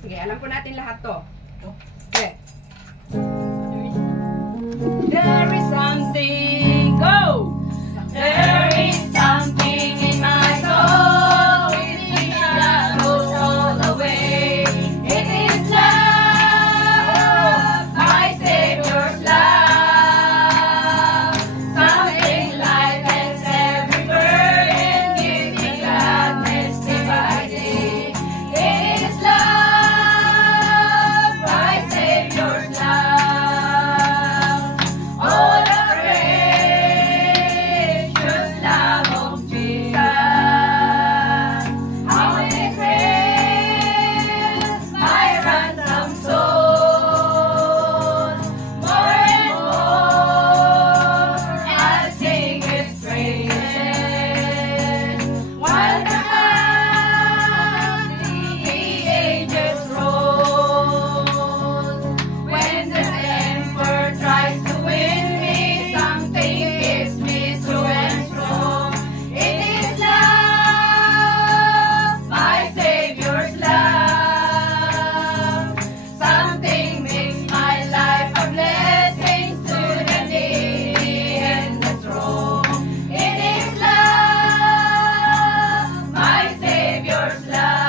Sige, alam ko natin lahat to. Okay. There is something, go! There is something in my soul, it goes all the way. It is love, my Savior's love. Something light and every burden, gives me gladness day by day. It is love, my Savior's love. Oh, the precious love of Jesus, how it thrills my ransomed soul. More and more I'll sing His praises, while the angels roll. When the emperor tries to win me, something gives me true and strong. It is love, my Savior's love. Something makes my life a blessing to the needy and the strong. It is love, my Savior's love.